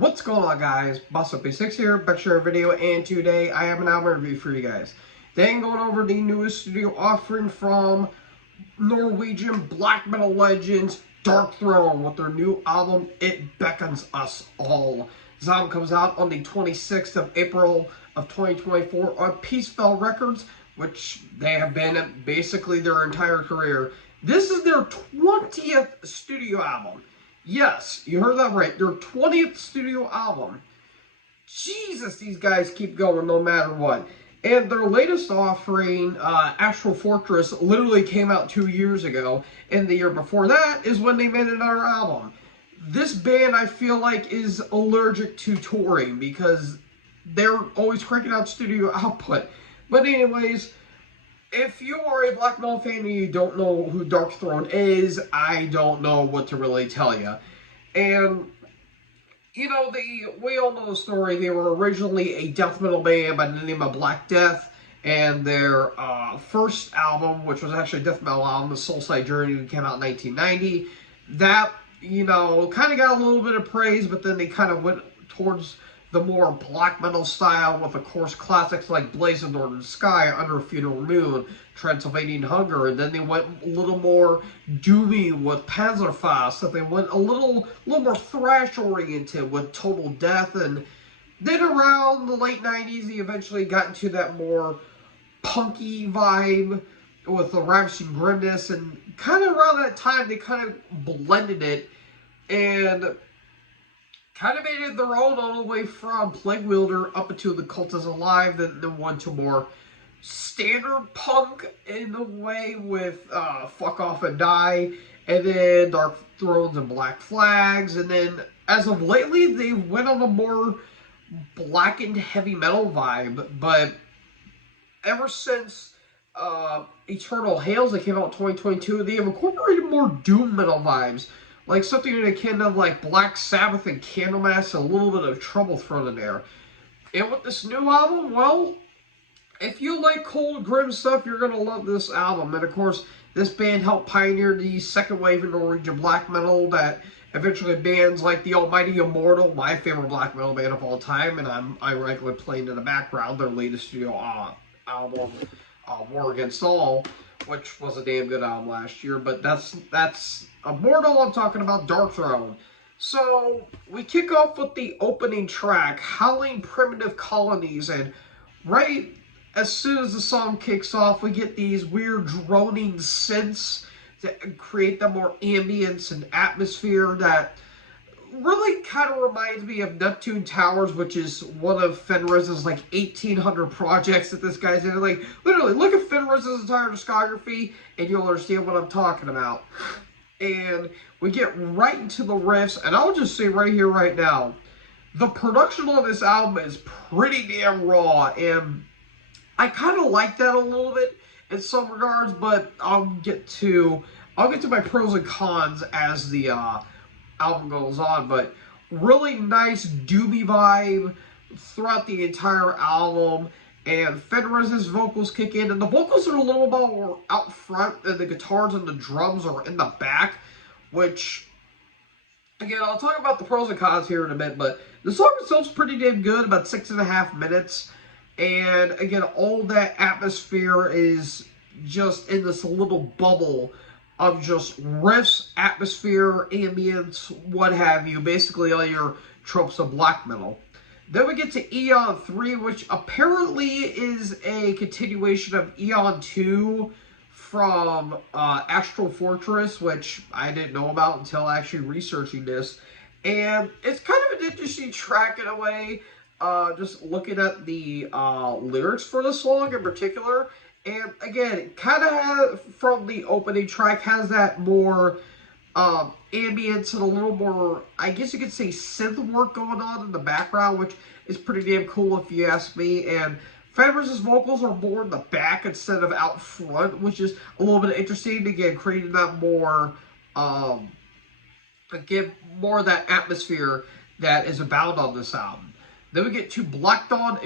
What's going on, guys? BossUp86 here, back to share a video, and today I have an album review for you guys. Today I'm going over the newest studio offering from Norwegian black metal legends Darkthrone with their new album, It Beckons Us All. This album comes out on the 26th of April of 2024 on Peacefell Records, which they have been basically their entire career. This is their 20th studio album. Yes, you heard that right. Their 20th studio album. Jesus, these guys keep going no matter what. And their latest offering, Astral Fortress, literally came out 2 years ago. And the year before that is when they made another album. This band, I feel like, is allergic to touring because they're always cranking out studio output. But anyways, if you are a black metal fan and you don't know who Darkthrone is, I don't know what to really tell you. And, you know, we all know the story. They were originally a death metal band by the name of Black Death. And their first album, which was actually a death metal album, the Soulside Journey, came out in 1990. That, you know, kind of got a little bit of praise, but then they kind of went towards the more black metal style with, of course, classics like Blaze of Northern Sky, Under a Funeral Moon, Transylvanian Hunger, and then they went a little more doomy with Panzerfaust, and they went a little more thrash-oriented with Total Death, and then around the late 90s, they eventually got into that more punky vibe with the Ravishing Grimness, and kind of around that time, they kind of blended it, and kind of made it their own all the way from Plague Wielder up into The Cult Is Alive, then went to more standard punk in a way with Fuck Off and Die, and then Dark Thrones and Black Flags, and then as of lately they went on a more blackened heavy metal vibe. But ever since Eternal Hails that came out in 2022, they have incorporated more doom metal vibes. Like something akin of like Black Sabbath and Candlemass, and a little bit of Trouble thrown in there. And with this new album, well, if you like cold, grim stuff, you're going to love this album. And of course, this band helped pioneer the second wave of Norwegian black metal that eventually bands like the Almighty Immortal, my favorite black metal band of all time, and I'm ironically playing in the background their latest studio album, War Against All, which was a damn good album last year. But that's Immortal. I'm talking about Darkthrone. So we kick off with the opening track, Howling Primitive Colonies, and right as soon as the song kicks off, we get these weird droning synths that create the more ambience and atmosphere that really kind of reminds me of Neptune Towers, which is one of Fenriz's like 1,800 projects that this guy's in. Like, literally, look at Fenriz's entire discography and you'll understand what I'm talking about. And we get right into the riffs, and I'll just say right here, right now, the production on this album is pretty damn raw, and I kind of like that a little bit in some regards, but I'll get to my pros and cons as the album goes on. But really nice doomy vibe throughout the entire album, and Fenriz's vocals kick in, and the vocals are a little more out front, and the guitars and the drums are in the back, which, again, I'll talk about the pros and cons here in a bit, but the song itself's pretty damn good, about 6.5 minutes, and again, all that atmosphere is just in this little bubble of just riffs, atmosphere, ambience, what have you, basically all your tropes of black metal. Then we get to Eon 3, which apparently is a continuation of Eon 2 from Astral Fortress, which I didn't know about until actually researching this. And it's kind of an interesting track in a way, just looking at the lyrics for the song in particular. And again, it kind of has, from the opening track, has that more ambience and a little more, I guess you could say, synth work going on in the background, which is pretty damn cool if you ask me. And Fenriz's vocals are more in the back instead of out front, which is a little bit interesting. Again, creating that more, again, more of that atmosphere that is abound on this album. Then we get to Black Dawn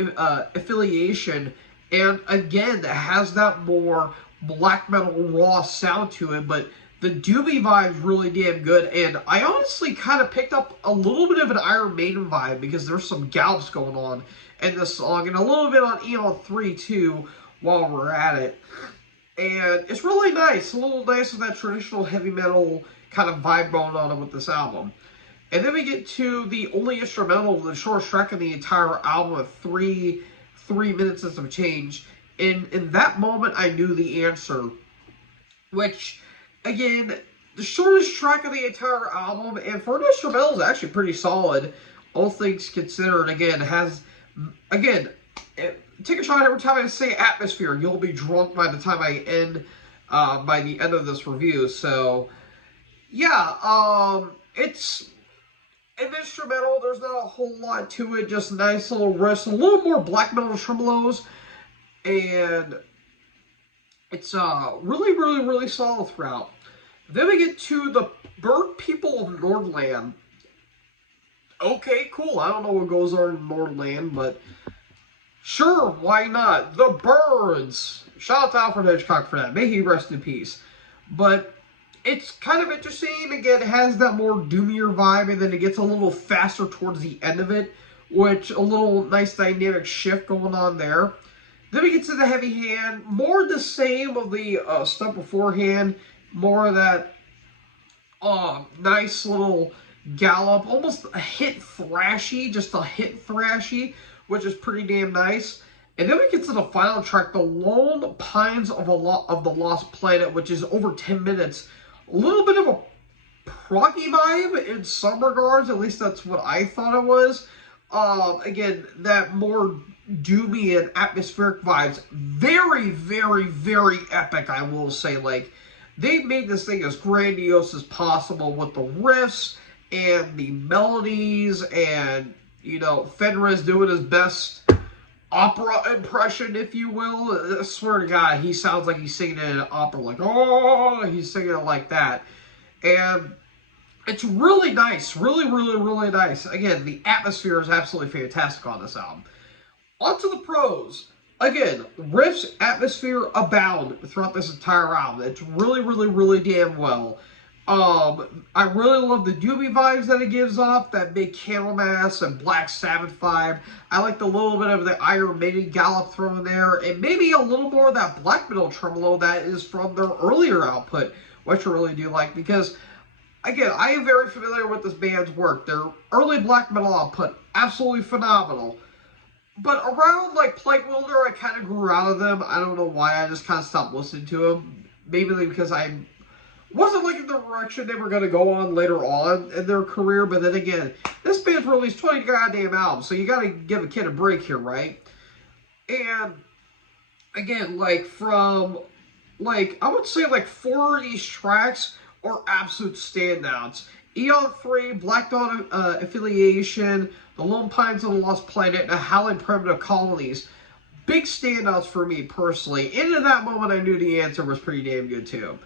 Affiliation, and again, that has that more black metal raw sound to it, but The Doobie vibe's really damn good, and I honestly kind of picked up a little bit of an Iron Maiden vibe because there's some gallops going on in this song, and a little bit on Eon 3 too while we're at it. And it's really nice, a little nice with that traditional heavy metal kind of vibe going on with this album. And then we get to the only instrumental, the shortest track of the entire album of 3 minutes and some change. And in that moment, I knew the answer, which, again, the shortest track of the entire album, and for an instrumental, is actually pretty solid, all things considered. Again, take a shot every time I say atmosphere. You'll be drunk by the time I end, by the end of this review. So, yeah, it's an instrumental. There's not a whole lot to it. Just nice little riffs, a little more black metal tremolos, and it's really solid throughout. Then we get to the Bird People of Nordland. Okay, cool. I don't know what goes on in Nordland, but sure, why not? The Birds. Shout out to Alfred Hitchcock for that. May he rest in peace. But it's kind of interesting. Again, it has that more doomier vibe, and then it gets a little faster towards the end of it, which a little nice dynamic shift going on there. Then we get to the heavy hand. More the same of the stuff beforehand. More of that nice little gallop. Almost a hit thrashy. Just a hit thrashy, which is pretty damn nice. And then we get to the final track, The Lone Pines of the Lost Planet, which is over 10 minutes. A little bit of a proggy vibe in some regards. At least that's what I thought it was. Again, that more doomy and atmospheric vibes. Very, very, very epic, I will say. Like, they made this thing as grandiose as possible with the riffs and the melodies, and, you know, Fenriz doing his best opera impression, if you will. I swear to God, he sounds like he's singing in an opera, like, oh, he's singing it like that. And it's really nice, really, really, really nice. Again, the atmosphere is absolutely fantastic on this album. On to the pros. Again, riffs, atmosphere abound throughout this entire album. It's really, really, really damn well. I really love the Doobie vibes that it gives off, that big Candlemass and Black Sabbath vibe. I like the little bit of the Iron Maiden gallop thrown there, and maybe a little more of that black metal tremolo that is from their earlier output, which I really do like, because, again, I am very familiar with this band's work. Their early black metal output, absolutely phenomenal. But around, like, Plague Wilder, I kind of grew out of them. I don't know why. I just kind of stopped listening to them. Maybe because I wasn't liking the direction they were going to go on later on in their career. But then again, this band's released 20 goddamn albums, so you got to give a kid a break here, right? And, again, like, from, like, I would say, like, 4 of these tracks are absolute standouts. Eon 3, Black Dawn Affiliation, The Lone Pines of the Lost Planet, and Howling Primitive Colonies. Big standouts for me personally. And in that moment, I knew the answer was pretty damn good too.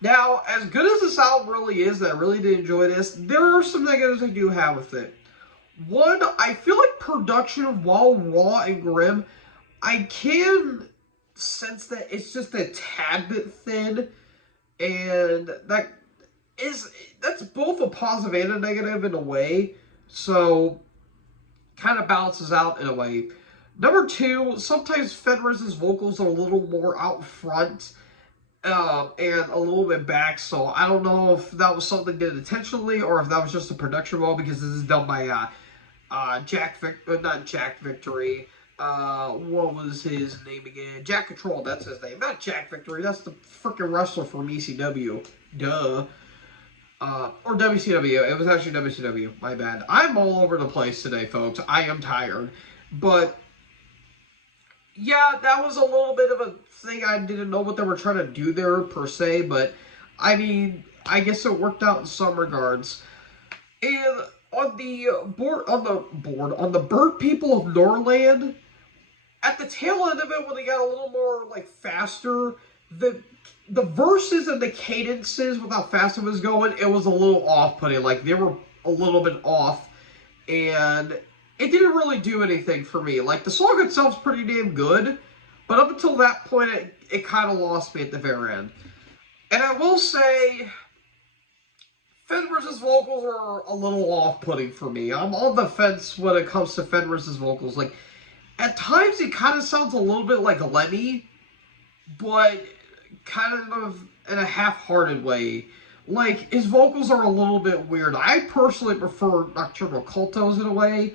Now, as good as this album really is, that I really did enjoy this, there are some negatives I do have with it. One, I feel like production, while raw and grim, I can sense that it's just a tad bit thin. And that's both a positive and a negative in a way. So, kind of balances out in a way. Number 2, sometimes Fenriz's vocals are a little more out front and a little bit back. So, I don't know if that was something did intentionally or if that was just a production role, because this is done by not Jack Victory. What was his name again? Jack Control, that's his name. Not Jack Victory, that's the freaking wrestler from ECW. Duh. Or WCW. It was actually WCW. My bad. I'm all over the place today, folks. I am tired. But, yeah, that was a little bit of a thing. I didn't know what they were trying to do there, per se. But, I mean, I guess it worked out in some regards. And on the Bird People of Norland, at the tail end of it, when they got a little more, like, faster, the verses and the cadences with how fast it was going, it was a little off-putting. Like, they were a little bit off, and it didn't really do anything for me. Like, the song itself's pretty damn good, but up until that point, it kind of lost me at the very end. And I will say, Finn versus vocals are a little off-putting for me. I'm on the fence when it comes to Finn versus vocals. Like, at times he kind of sounds a little bit like Lemmy, but kind of in a half-hearted way. Like, his vocals are a little bit weird. I personally prefer Nocturnal Cultos in a way.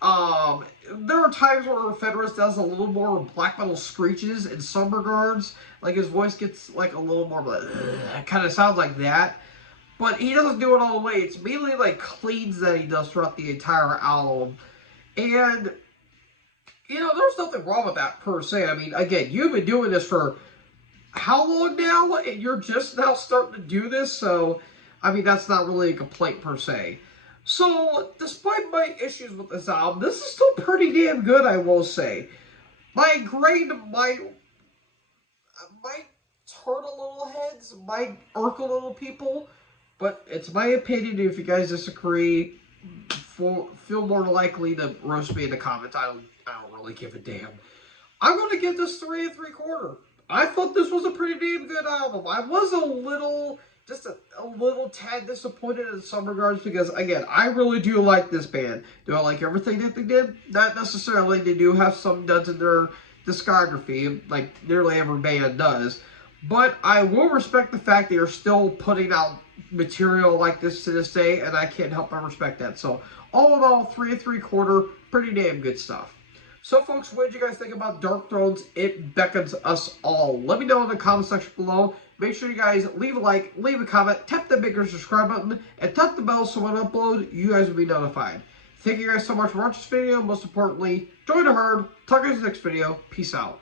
There are times where Fenris does a little more black metal screeches in some regards. Like, his voice gets, like, a little more, it kind of sounds like that. But he doesn't do it all the way. It's mainly, like, cleans that he does throughout the entire album. And, you know, there's nothing wrong with that, per se. I mean, again, you've been doing this for how long now? And you're just now starting to do this, so, I mean, that's not really a complaint, per se. So, despite my issues with this album, this is still pretty damn good, I will say. My grade might turn a little heads, might irk a little people, but it's my opinion. If you guys disagree, feel more likely to roast me in the comments. I don't really give a damn. I'm going to give this 3 3/4. I thought this was a pretty damn good album. I was just a little tad disappointed in some regards because, again, I really do like this band. Do I like everything that they did? Not necessarily. They do have some duds in their discography, like nearly every band does. But I will respect the fact they are still putting out material like this to this day, and I can't help but respect that. So, all in all, 3 3/4, pretty damn good stuff. So, folks, what did you guys think about Darkthrone's It Beckons Us All? Let me know in the comment section below. Make sure you guys leave a like, leave a comment, tap the big subscribe button, and tap the bell so when I upload, you guys will be notified. Thank you guys so much for watching this video. Most importantly, join the herd. Talk to you in the next video. Peace out.